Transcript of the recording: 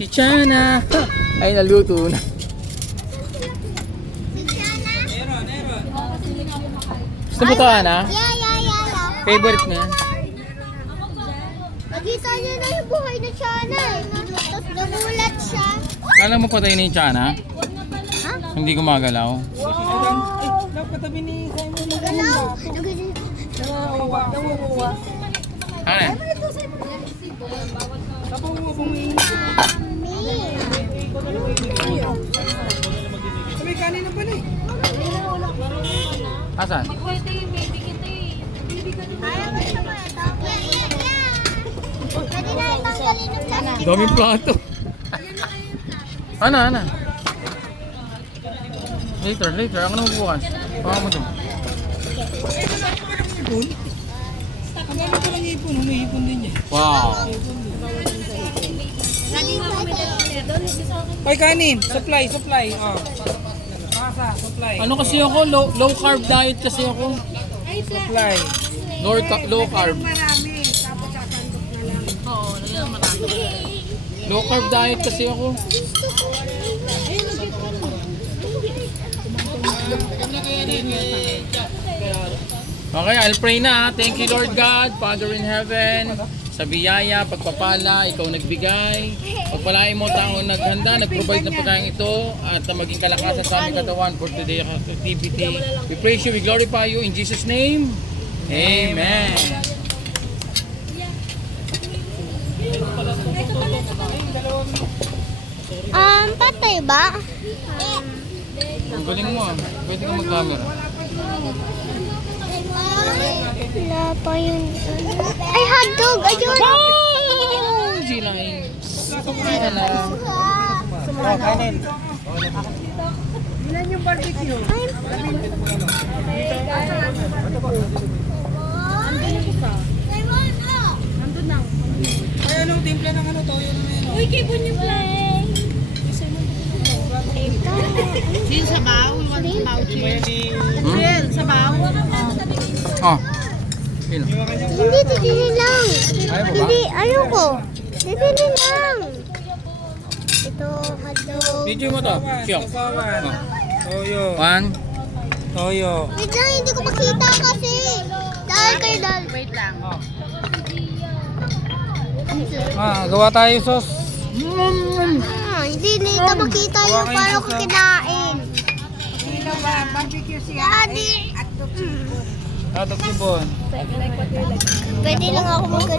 Si Chana. Ay, naluto na. Gusto mo ito, Ana? Yeah. Favorite mo yan? Nakita niya na yung buhay na Chana eh. Tapos nagulat siya. Kala mo patay na yung Chana? Ha? Hindi gumagalaw. Katabi ni Simon. Galaw. Ano? Sabi kanin na pala eh. Asan? Pwede na itanggalin ng plastic. Daming plato. Ana. Later. Ako na magbukas. Baka mo ito. Ipon? Ang dami ko lang ipon. Humihipon din niya. Wow. Ay, kanin. Supply. Oh. Masa, supply. Ano kasi ako? Low carb diet kasi ako. Supply. Low carb. Marami. Tapos sasandok na lang. Low carb diet kasi ako. Okay, I'll pray na. Thank you, Lord God, Father in heaven. Sa biyaya, pagpapala, ikaw nagbigay. Pagpalain mo taong naghanda, nag-provide ng pagkain ito at maging kalakasan sa aming katawan for today's activity. We praise you, we glorify you in Jesus' name. Amen. Patay ba? Ang galing mo ah. Pwede ka mag-camera. Wala pa yun. Ay, hotdog! Ayun! Wow! Gilain. Hello. Oh, kanin. Ilan yung barbecue? Ay, anong timpla ng ano? Toyo na yun. Uy, kipon yung play! Din sa baw, iwan sa baw chill. Hmm? Chill, sa baw. Oh. Sino? Hindi, titili lang. Ayaw mo ba? Hindi, ayoko. Titili lang. Ito, hotdog. Video mo to. Siyok. Sasawan. Toyo. One. Toyo. Wait lang, hindi ko makita kasi. Dahil. Wait lang. Gawa tayo sauce. Hindi nito makita yung paano ko kinain. Sino ba? Barbecue siya. Daddy. Atok si Bon. Pwede lang ako mag